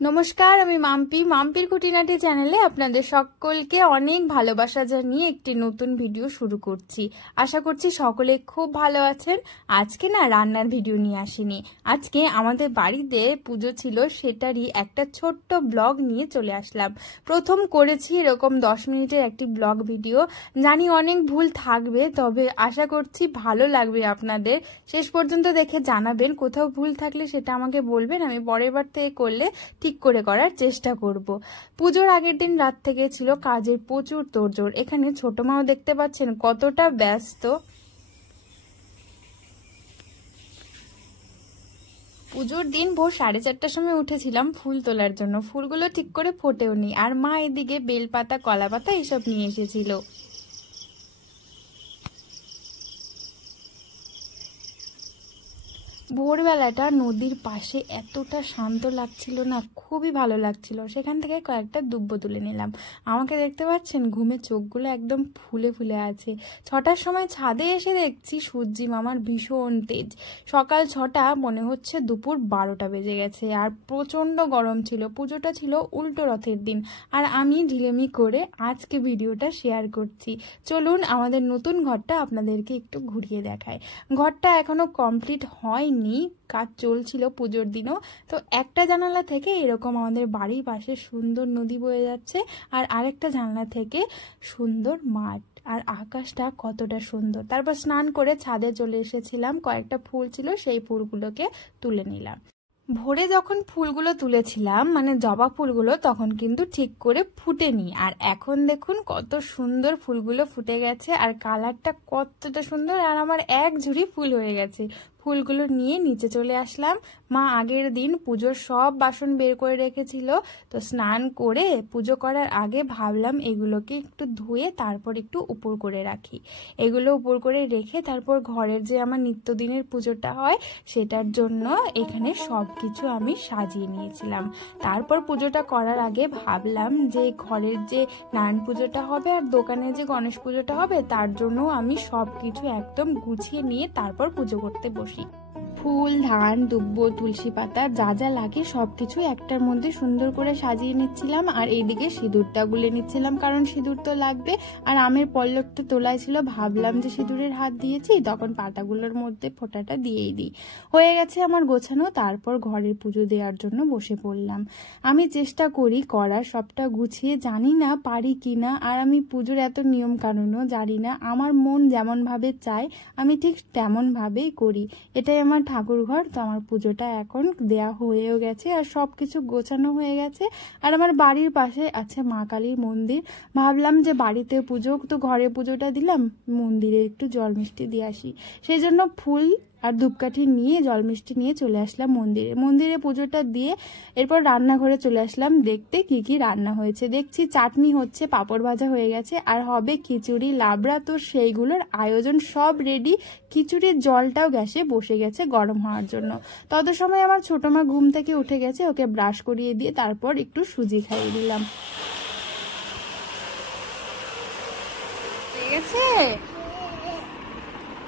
নমস্কার, আমি মাম্পির খুঁটিনাটি চ্যানেলে আপনাদের সকলকে অনেক ভালোবাসা জানিয়ে একটি নতুন ভিডিও শুরু করছি। আশা করছি সকলে খুব ভালো আছেন। আজকে না রান্নার ভিডিও নিয়ে আসিনি, আজকে আমাদের বাড়িতে পুজো ছিল, সেটারই একটা ছোট্ট ব্লগ নিয়ে চলে আসলাম। প্রথম করেছি এরকম 10 মিনিটের একটি ব্লগ ভিডিও। জানি অনেক ভুল থাকবে, তবে আশা করছি ভালো লাগবে আপনাদের। শেষ পর্যন্ত দেখে জানাবেন, কোথাও ভুল থাকলে সেটা আমাকে বলবেন, আমি পরের বার থেকে করলে ঠিক করে করার চেষ্টা করব। পুজোর আগের দিন রাত থেকে ছিল কাজের প্রচুর তোড়জোড়। এখানে ছোট মাও দেখতে পাচ্ছেন কতটা ব্যস্ত। পুজোর দিন ভোর 4:30টার সময় উঠেছিলাম ফুল তোলার জন্য। ফুলগুলো ঠিক করে ফোটেও নি, আর মা এদিকে বেলপাতা, কলা পাতা এসব নিয়ে এসেছিল। ভোরবেলাটা নদীর পাশে এতটা শান্ত লাগছিল না, খুবই ভালো লাগছিল। সেখান থেকে কয়েকটা দুব্বো তুলে নিলাম। আমাকে দেখতে পাচ্ছেন, ঘুমে চোখগুলো একদম ফুলে ফুলে আছে। 6টার সময় ছাদে এসে দেখছি সূর্যি মামার ভীষণ তেজ। সকাল 6টা মনে হচ্ছে দুপুর 12টা বেজে গেছে, আর প্রচণ্ড গরম ছিল। পুজোটা ছিল উল্টো রথের দিন, আর আমি ঢিলেমি করে আজকে ভিডিওটা শেয়ার করছি। চলুন আমাদের নতুন ঘরটা আপনাদেরকে একটু ঘুরিয়ে দেখায়। ঘরটা এখনো কমপ্লিট হয়নি, কাজ চলছিল পুজোর দিনও। তো একটা জানালা থেকে এরকম আমাদের বাড়ির পাশে সুন্দর নদী বয়ে যাচ্ছে, আর আরেকটা জানালা থেকে সুন্দর মাঠ, আর আকাশটা কতটা সুন্দর। তারপর স্নান করে ছাদে চলে এসেছিলাম, কয়েকটা ফুল ছিল সেই ফুলগুলোকে তুলে নিলাম। ভোরে যখন ফুলগুলো তুলেছিলাম, মানে জবা ফুলগুলো, তখন কিন্তু ঠিক করে ফুটেনি। আর এখন দেখুন কত সুন্দর ফুলগুলো ফুটে গেছে, আর কালারটা কতটা সুন্দর, আর আমার এক ঝুড়ি ফুল হয়ে গেছে। ফুলগুলো নিয়ে নিচে চলে আসলাম। মা আগের দিন পুজোর সব বাসন বের করে রেখেছিল, তো স্নান করে পুজো করার আগে ভাবলাম এগুলোকে একটু ধুয়ে তারপর একটু উপর করে রাখি। এগুলো উপর করে রেখে তারপর ঘরের যে আমার নিত্যদিনের পুজোটা হয় সেটার জন্য এখানে সব কিছু আমি সাজিয়ে নিয়েছিলাম। তারপর পুজোটা করার আগে ভাবলাম যে ঘরের যে নারায়ণ পুজোটা হবে আর দোকানে যে গণেশ পুজোটা হবে, তার জন্য আমি সব কিছু একদম গুছিয়ে নিয়ে তারপর পুজো করতে বসি। ফুল, ধান, দুব্বো, তুলসী পাতা যা যা লাগে সবকিছু একটার মধ্যে সুন্দর করে সাজিয়ে নিচ্ছিলাম। আর এইদিকে সিঁদুরটা গুলে নিচ্ছিলাম, কারণ সিঁদুর তো লাগবে। আর আমের পল্লবটা তোলায় ছিল, ভাবলাম যে সিঁদুরের হাত দিয়েছি, তখন পাতাগুলোর মধ্যে ফোঁটাটা দিয়েই দিই। হয়ে গেছে আমার গোছানো। তারপর ঘরের পুজো দেওয়ার জন্য বসে পড়লাম। আমি চেষ্টা করি করার সবটা গুছিয়ে, জানি না পারি কিনা। আর আমি পুজোর এত নিয়ম কানুনও জানি না। আমার মন যেমন ভাবে চায় আমি ঠিক তেমন ভাবেই করি। এটাই আমার ঠাকুর ঘর। তো আমার পুজোটা এখন দেয়া হয়েও গেছে, আর সবকিছু গোছানো হয়ে গেছে। আর আমার বাড়ির পাশে আছে মা কালীর মন্দির। ভাবলাম যে বাড়িতে পুজো, তো ঘরে পুজোটা দিলাম, মন্দিরে একটু জল মিষ্টি দিয়ে আসি। সেই জন্য ফুল আর ধূপকাঠি নিয়ে জল মিষ্টি নিয়ে চলে আসলাম মন্দিরে পুজোটা দিয়ে এরপর রান্নাঘরে চলে আসলাম দেখতে কি কি রান্না হয়েছে। দেখছি চাটনি হচ্ছে, পাঁপড় ভাজা হয়ে গেছে, আর হবে খিচুড়ি, লাবড়া। তো সেইগুলোর আয়োজন সব রেডি। খিচুড়ির জলটাও গ্যাসে বসে গেছে গরম হওয়ার জন্য। তত সময় আমার ছোট মা ঘুম থেকে উঠে গেছে, ওকে ব্রাশ করিয়ে দিয়ে তারপর একটু সুজি খাইয়ে দিলাম। ঠিক আছে,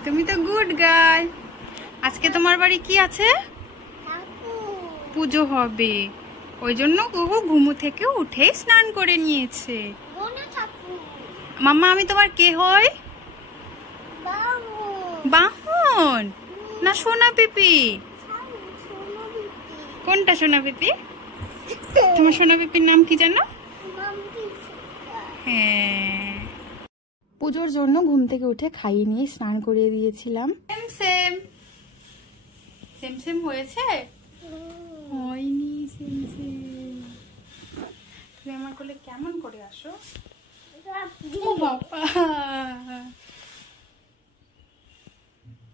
তুমি তো গুড গার্ল। আজকে তোমার বাড়ি কি আছে? পুজো হবে, ওই জন্য গুগু ঘুমু থেকে উঠে স্নান করে নিয়েছে। মাম্মা, আমি তোমার কে হই? বাহন না সোনা পিপি? কোনটা সোনা পিপি? তোমার সোনা পিপির নাম কি জানো? হ্যাঁ, পুজোর জন্য ঘুম থেকে উঠে খাইয়ে নিয়ে স্নান করিয়ে দিয়েছিলাম। সেম সেম সেম হয়েছে? হয়নি সেম সেম। তুমি আমার কোলে কেমন করে আসো? ও বাবা।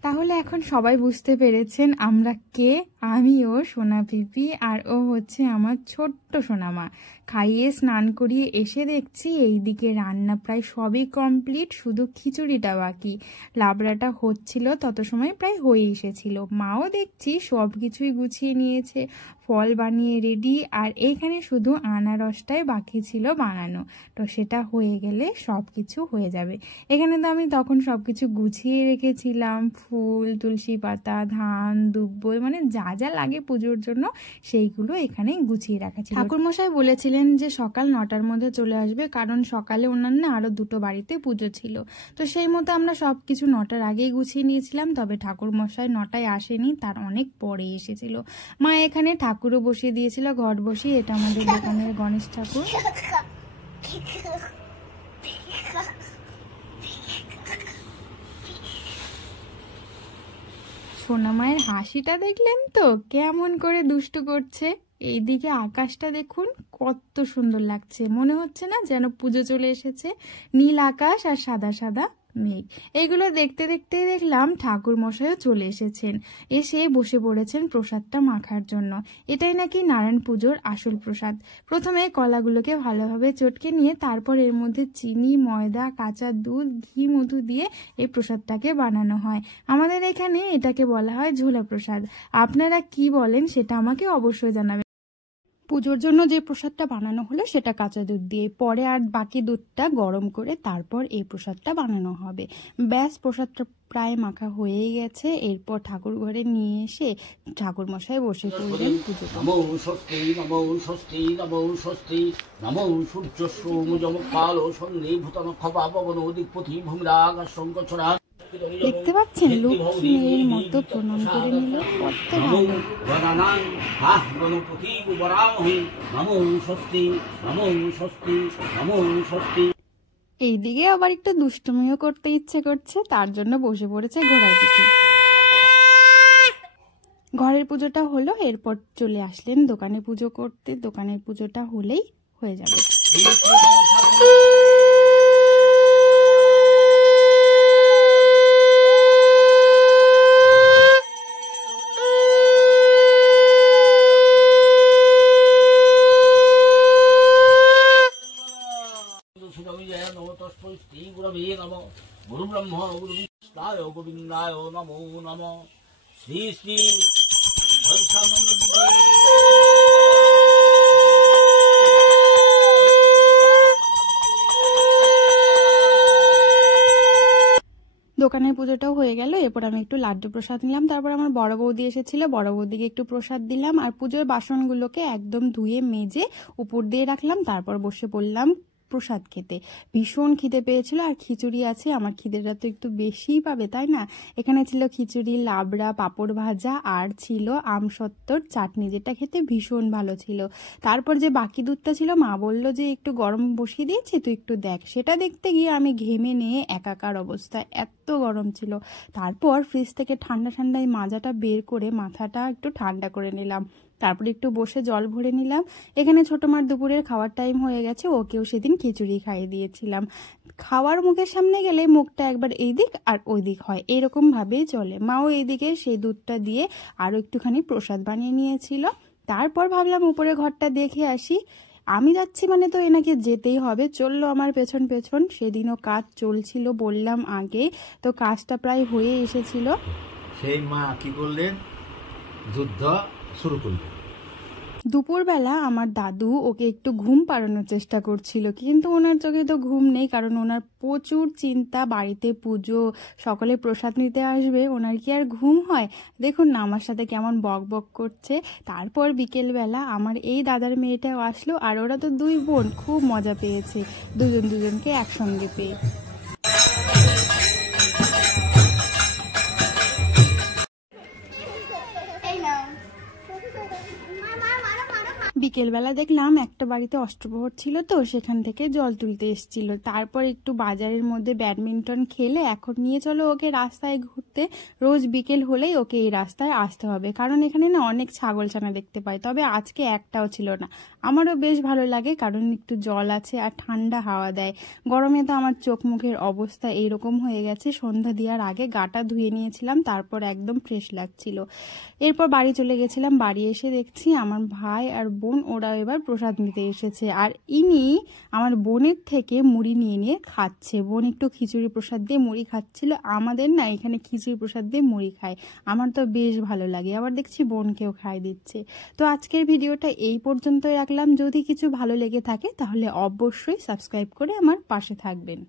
তাহলে এখন সবাই বুঝতে পেরেছেন আমরা কে। আমি ও সোনা পিপি, আর ও হচ্ছে আমার ছোট্ট সোনামা। খাইয়ে স্নান করিয়ে এসে দেখছি এইদিকে রান্না প্রায় সবই কমপ্লিট, শুধু খিচুড়িটা বাকি। লাবড়াটা হচ্ছিল, তত সময় প্রায় হয়ে এসেছিল। মাও দেখছি সব কিছুই গুছিয়ে নিয়েছে, ফল বানিয়ে রেডি। আর এইখানে শুধু আনারসটাই বাকি ছিল বানানো, তো সেটা হয়ে গেলে সব কিছু হয়ে যাবে। এখানে তো আমি তখন সব কিছু গুছিয়ে রেখেছিলাম, ফুল ফুল, তুলসী পাতা, ধান, দুব্বো মানে যা যা লাগে পুজোর জন্য সেইগুলো এখানে গুছিয়ে রাখা ছিল। ঠাকুরমশাই বলেছিলেন যে সকাল 9টার মধ্যে চলে আসবে, কারণ সকালে অন্যান্য আরো 2টো বাড়িতে পুজো ছিল। তো সেই মতো আমরা সবকিছু 9টার আগেই গুছিয়ে নিয়েছিলাম। তবে ঠাকুরমশাই 9টায় আসেনি, তার অনেক পরে এসেছিল। মা এখানে ঠাকুরও বসিয়ে দিয়েছিল, ঘট বসিয়ে। এটা আমাদের দোকানের গণেশ ঠাকুর। সোনা মায়ের হাসিটা দেখলেন তো, কেমন করে দুষ্টু করছে। এইদিকে আকাশটা দেখুন কত সুন্দর লাগছে, মনে হচ্ছে না যেন পুজো চলে এসেছে। নীল আকাশ আর সাদা সাদা মেঘ, এইগুলো দেখতে দেখতেই দেখলাম ঠাকুর মশাইও চলে এসেছেন। এসে বসে পড়েছেন প্রসাদটা মাখার জন্য। এটাই নাকি নারায়ণ পুজোর আসল প্রসাদ। প্রথমে কলাগুলোকে ভালোভাবে চটকে নিয়ে তারপর এর মধ্যে চিনি, ময়দা, কাঁচা দুধ, ঘি, মধু দিয়ে এই প্রসাদটাকে বানানো হয়। আমাদের এখানে এটাকে বলা হয় ঝোলা প্রসাদ। আপনারা কি বলেন সেটা আমাকে অবশ্যই জানাবেন। পুজোর জন্য যে প্রসাদটা বানানো হলো সেটা কাঁচা দুধ দিয়ে, পরে আর বাকি দুধটা গরম করে তারপর এই প্রসাদটা বানানো হবে। ব্যাস, প্রসাদটা প্রায় মাখা হয়েই গেছে। এরপর ঠাকুর ঘরে নিয়ে এসে ঠাকুর মশাই বসে পড়লেন পুজো। নমো স্বস্তি নমো স্বস্তি নমো স্বস্তি নমো সূর্য সৌমযম কালো সন্ধি ভূতন খবা পবন দিকপতি ভূমিরাগাস শঙ্কছরা। দেখতে পাচ্ছেন লক্ষ্মী মেয়ের মতো প্রণাম করে নিল, কত ভালো। গণপতি বরামহি নমো স্বস্তি নমো স্বস্তি নমো স্বস্তি। এইদিকে আবার একটু দুষ্টুমিও করতে ইচ্ছে করছে, তার জন্য বসে পড়েছে ঘোড়ার পিঠে। ঘরের পুজোটা হলো, এরপর চলে আসলেন দোকানে পুজো করতে। দোকানের পুজোটা হলেই হয়ে যাবে। গুরু ব্রহ্ম গুরু বিষ্ণায় গোবিন্দায় নমো নমঃ। শ্রী শ্রী দোকানের পুজোটাও হয়ে গেল। এরপর আমি একটু লাড্ডু প্রসাদ নিলাম। তারপর আমার বড় বৌদি এসেছিল, বড় বৌদিকে একটু প্রসাদ দিলাম। আর পুজোর বাসনগুলোকে একদম ধুয়ে মেজে উপর দিয়ে রাখলাম। তারপর বসে পড়লাম প্রসাদ খেতে। ভীষণ খিদে পেয়েছিল, আর খিচুড়ি আছে, আমার খিদেটা তো একটু বেশিই পাবে তাই না। এখানে ছিল খিচুড়ি, লাবড়া, পাঁপড় ভাজা আর ছিল আমসত্ত্বর চাটনি, যেটা খেতে ভীষণ ভালো ছিল। তারপর যে বাকি দুধটা ছিল মা বলল যে একটু গরম বসিয়ে দিয়েছি, তুই একটু দেখ। সেটা দেখতে গিয়ে আমি ঘেমে নিয়ে একাকার অবস্থা, এত গরম ছিল। তারপর ফ্রিজ থেকে ঠান্ডা ঠান্ডা এই মাজাটা বের করে মাথাটা একটু ঠান্ডা করে নিলাম। তারপরে একটু বসে জল ভরে নিলাম। এখানে ছোট মার দুপুরের খাওয়ার টাইম হয়ে গেছে, ওকেও সেদিন খিচুড়ি খাইয়ে দিয়েছিলাম। খাওয়ার মুখের সামনে গেলে মুখটা একবার এই দিক আর ওই দিক হয়, এরকম ভাবেই চলে। মাও এইদিকে সেই দুধটা দিয়ে আরো একটুখানি প্রসাদ বানিয়ে নিয়েছিল। তারপর ভাবলাম উপরে ঘরটা দেখে আসি। আমি যাচ্ছি মানে তো এনাকে যেতেই হবে, চললো আমার পেছন পেছন। সেদিনও কাজ চলছিল বললাম আগে, তো কাজটা প্রায় হয়ে এসেছিল। সেই মা কি করলেন, যুদ্ধ শুরু করলেন। দুপুরবেলা আমার দাদু ওকে একটু ঘুম পাড়ানোর চেষ্টা করছিল, কিন্তু ওনার চোখে তো ঘুম নেই, কারণ ওনার প্রচুর চিন্তা। বাড়িতে পুজো, সকলে প্রসাদ নিতে আসবে, ওনার কি আর ঘুম হয়? দেখুন না আমার সাথে কেমন বক বক করছে। তারপর বিকেলবেলা আমার এই দাদার মেয়েটাও আসলো, আর ওরা তো দুই বোন, খুব মজা পেয়েছে দুজনকে একসঙ্গে পেয়ে। বিকেলবেলা দেখলাম একটা বাড়িতে অষ্টপ্রহর ছিল, তো সেখান থেকে জল তুলতে এসেছিল। তারপর একটু বাজারের মধ্যে ব্যাডমিন্টন খেলে এখন নিয়ে চলো ওকে রাস্তায় ঘুরতে। রোজ বিকেল হলেই ওকে এই রাস্তায় আসতে হবে, কারণ এখানে না অনেক ছাগল ছানা দেখতে পাই। তবে আজকে একটাও ছিল না। আমারও বেশ ভালো লাগে, কারণ একটু জল আছে আর ঠান্ডা হাওয়া দেয়। গরমে তো আমার চোখ মুখের অবস্থা এইরকম হয়ে গেছে। সন্ধ্যা দেওয়ার আগে গাটা ধুয়ে নিয়েছিলাম, তারপর একদম ফ্রেশ লাগছিল। এরপর বাড়ি চলে গেছিলাম। বাড়ি এসে দেখছি আমার ভাই আর বোন ওরা এবার প্রসাদ নিতে এসেছে, আর ইনি আমার বোনের থেকে মুড়ি নিয়ে নিয়ে খাচ্ছে। বোন একটু খিচুড়ি প্রসাদ দিয়ে মুড়ি খাচ্ছিল। আমাদের না এখানে খিচুড়ি প্রসাদ দিয়ে মুড়ি খায়, আমার তো বেশ ভালো লাগে। আবার দেখছি বোনকেও খাই দিচ্ছে। তো আজকের ভিডিওটা এই পর্যন্তই রাখলাম। যদি কিছু ভালো লেগে থাকে তাহলে অবশ্যই সাবস্ক্রাইব করে আমার পাশে থাকবেন।